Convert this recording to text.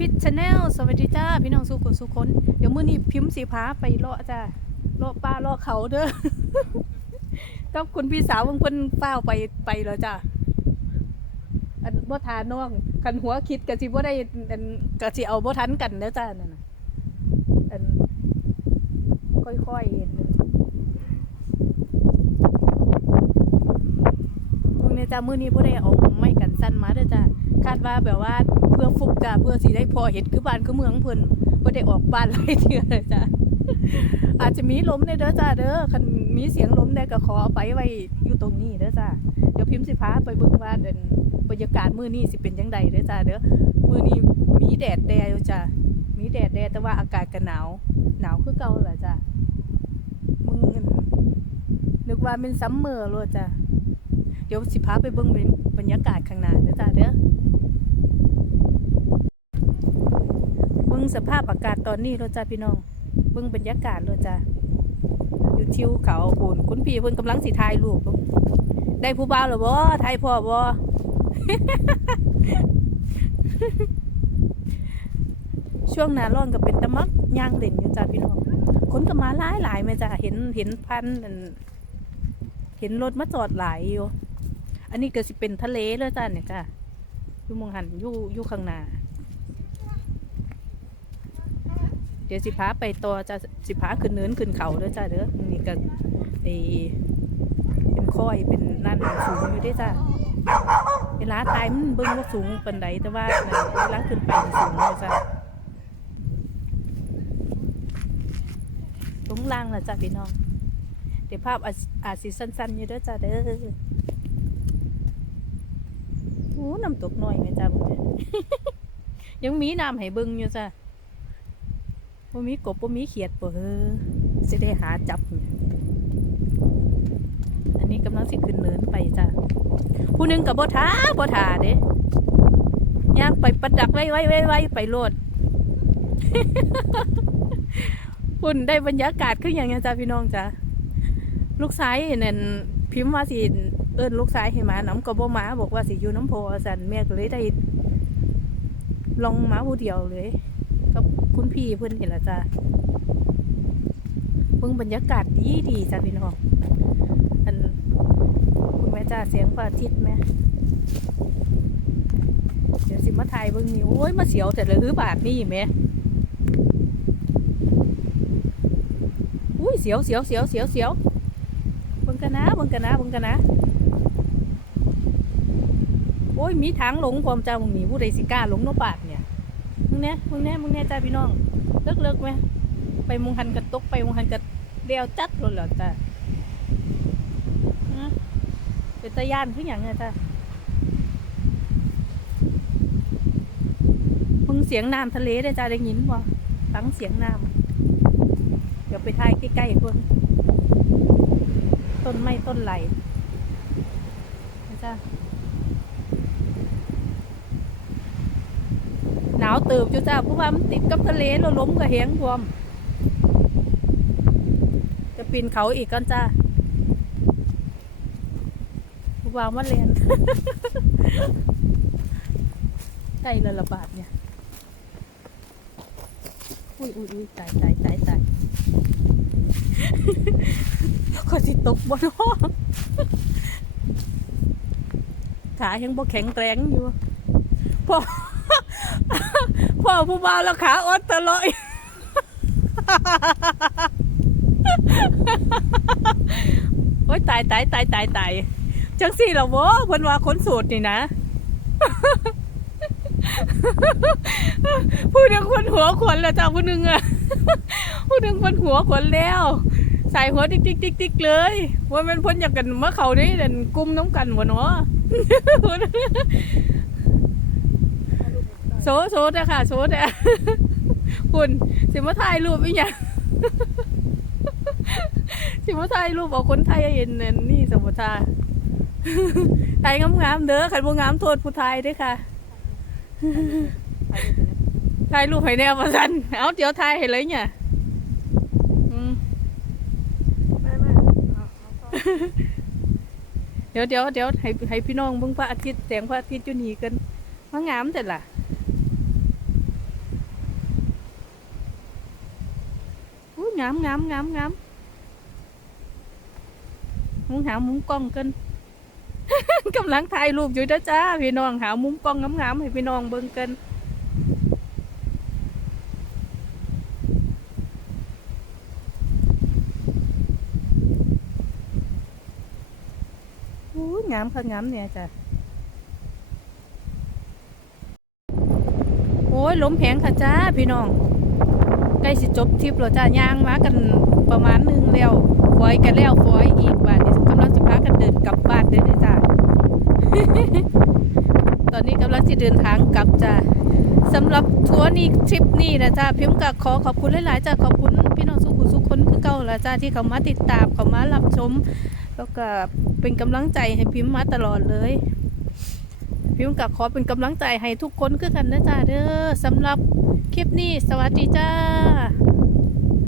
พิชแนลสวัสดีจ้าพี่น้องสุขุสุคนเดี๋ยวมื้อนี้พิมพ์สีพาไปเลาะจ้าเลาะป้าเลาะเขาเด้อกับคุณพี่สาวเพิ่งเพิ่นเฝ้าไปไปแล้วจ้าอันบ่ทาน้องคันหัวคิดก็สิบ่ได้อันก็สิเอาบ่ทันกันเด้อจ้านั่นน่ะอันค่อยๆเห็นพวกนี้จ้ามื้อนี้บ่ได้เอาไม้กันสั้นมาเด้อจ้า คาดว่าแบบว่าเพื่อฟุกจ้าเพื่อสิได้พอเห็ดคือบ้านคือเมืองเพิ่นบ่ได้ออกบ้านหลายเทื่อเลยจ้าอาจจะมีลมในเด้อจ้าเด้อคันมีเสียงลมได้ก็ขอเอาไปไว้อยู่ตรงนี้เด้อจ้าเดี๋ยวพิมพ์สิพาไปเบิ่งว่าเดินบรรยากาศมื้อนี้สิเป็นจังไดเด้อจ้าเด้อมื้อนี้มีแดดแดดอยู่จ้ามีแดดแดดแต่ว่าอากาศก็หนาว หนาวคือเก่าแหละจ้ามึงนนึกว่าเป็นซัมเมอร์โลดจ้าเดี๋ยวสิพาไปเบิ่งบรรยากาศข้างหน้าเด้อจ้าเด้อ เบิ่ง สภาพอากาศตอนนี้โลดจ้าพี่น้อง เบิ่งบรรยากาศโลดจ้าอยู่ทิวเขาปูนคุณพี่เพิ่นกำลังสิถ่ายรูปได้ผู้บ่าวหรือบ่ถ่ายพ่อบ่ช่วงหน้าร้อนก็เป็นตะมักย่างเล่นอยู่จ้าพี่น้องคนก็มาหลายหลายแม่จ้าเห็นเห็นพันเห็นรถมาจอดหลายอยู่ อันนี้ก็สิเป็นทะเลเลยจ้าเนี่ยจ้าอยู่มองหันอยู่อยู่ข้างหน้า เดี๋ยวสิพาไปต่อจะสิพาขึ้นเนินขึ้นเขาเด้อจ้าเด้อนี่ก็ไอเป็นค่อยเป็นนั่นสูงอยู่ด้อจ้าเวลาตายมันเบิ่งว่าสูงปานใดแต่ว่าเวลาขึ้นไปมันสูงเลยจ้าตรงล่างนะจ้าพี่น้อง เดี๋ยวภาพอาจจสิสั้นๆอยู่ด้อจ้าเด้อโอ้น้ำตกน้อยไหมจ้าพวกนี้ยังมีน้ำให้เบิ่งอยู่จ้า บ่มีกบบ่มีเขียดบ่เฮ้อสิได้หาจับ อันนี้กำลังสิขึ้นเนินไปจ้ะ ผู้หนึงกับบ่ท้าบ่ท่าเด้ย่างไปประดักไว้ไว้ไว้ไว้ไปโลดปุ่นได้บรรยากาศคืออย่างเงี้ยจ้ะพี่น้องจ้ะ ลูกชายนั่นพิมพ์ว่าสิเอิ้นลูกชายให้มาน้ำกบ่มาบอกว่าสิอยู่น้ำโพสันแม่ก็เลยได้ลองมาผู้เดียวเลย กับคุณพี่เพื่อนเห็นละจ้าเพิ่งบรรยากาศดีดีจ้าพี่น้องอันคุณแม่จ้าเสียงพระอาทิตย์แม่เดี๋ยวสิมาถ่ายเบิ่งนี่โอ้ยมาเสียวแต่ละหือบาทนี่แม่อุ้ยเสียวเสียวเสียวเสียวเสียวเบิ่งกันนะเบิ่งกันนะเบิ่งกันนะโอ้ยมีทางหลงความจ้ามึงมีผู้ใดสิกล้าหลงเนบาทนี่ งเนี่ยมึงเนี่ยมึงเนี่ยจ้าพี่น้องเลิกเลิกไหมไปมุงหันกระตกไปมุงหันกระเดียวจัดเลยเหรอจ้าฮะเป็นตะย่านคืออย่างเงี้ยจ้ามึงเสียงน้ำทะเลได้จ้าได้ยินบ่ฟังเสียงน้ำเดี๋ยวไปถ่ายใกล้ๆพวกต้นไม้ต้นไหลนะจ้า หนาวเติบอยู่จ้าเพราะว่ามันติดกับทะเลแล้วล้มก็แหงรวม จะปีนเขาอีกกันจ้าวางว่าเรียนใกล้ละระบาดเนี่ย อุ้ยอุ้ยอุ้ยตายตายตายตายขอสิตกบนห้องขายังบ่แข็งแรงอยู่พอ พ่อผู้บ่าวแล้วขาอดตลอดโอ้ยตายตายตายตายตายจังสี่เหราโว้เพิ่นว่าคนสูตรนี่นะ ผู้หนึ่งคนหัวขนแล้วจ้าผู้หนึ่งอะผู้หนึ่งคนหัวขนแล้ว ใส่หัวติ๊กติ๊กติ๊กติ๊กเลยว่ามันพ้นอยากกันเมื่อเขาได้เด่นกุมน้ำกันวะเนาะ โซโซดอะค่ะโซดอะคุณสิมาถ่ายรูปอีหยังสิมาถ่ายรูปเอาคนไทยเห็นนั่นนี่สมมติถ่ายงามๆเด้อขันบ่งามโทษผู้ไทยด้วยค่ะถ่ายรูปให้แนวประสันเอาเดี๋ยวถ่ายให้เลยเนี่ยเดี๋ยวเดี๋ยวเดี๋ยวให้ให้พี่น้องเบิ่งพระอาทิตย์แสงพระอาทิตย์อยู่นี่กันมางามแต่ล่ะ งามงามงามงามมุงหามุมกล้องกันกำลังถ่ายรูปอยู่เด้อจ้าพี่น้องหามุมกล้องงามๆให้พี่น้องเบิ่งกันอู้งามค่ะงามเนี่ยจ้ะ โอ้ยล้มแหงค่ะจ้าพี่น้อง ใกล้สิจบทริปแล้วจ้าย่างมากันประมาณหนึงแล้วฟอยกันแล้วฟอยอีกบ้านนี้กำลังจะพากันเดินกลับบ้านเด้อเนี่ยจ้าตอนนี้กำลังจะเดินทางกลับจ้าสำหรับทัวร์นี้ทริปนี้นะจ้าพิมพ์ก็ขอขอบคุณหลายๆจ้าขอบคุณพี่น้องสุขุสุขคนคือเก่าละจ้าที่เขามาติดตามเขามารับชม แล้วก็เป็นกำลังใจให้พิมพ์มาตลอดเลยพิมพ์ก็ขอเป็นกำลังใจให้ทุกคนคือกันนะจ้าเด้อสำหรับ คลิปนี้สวัสดีจ้า